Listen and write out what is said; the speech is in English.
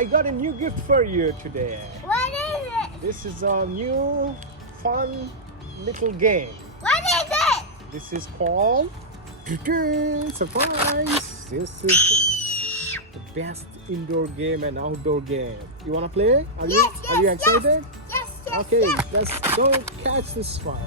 I got a new gift for you today. What is it? This is a new fun little game. What is it? This is called surprise. This is the best indoor game and outdoor game. You wanna play? Are you excited? Yes. Okay, let's go catch this one.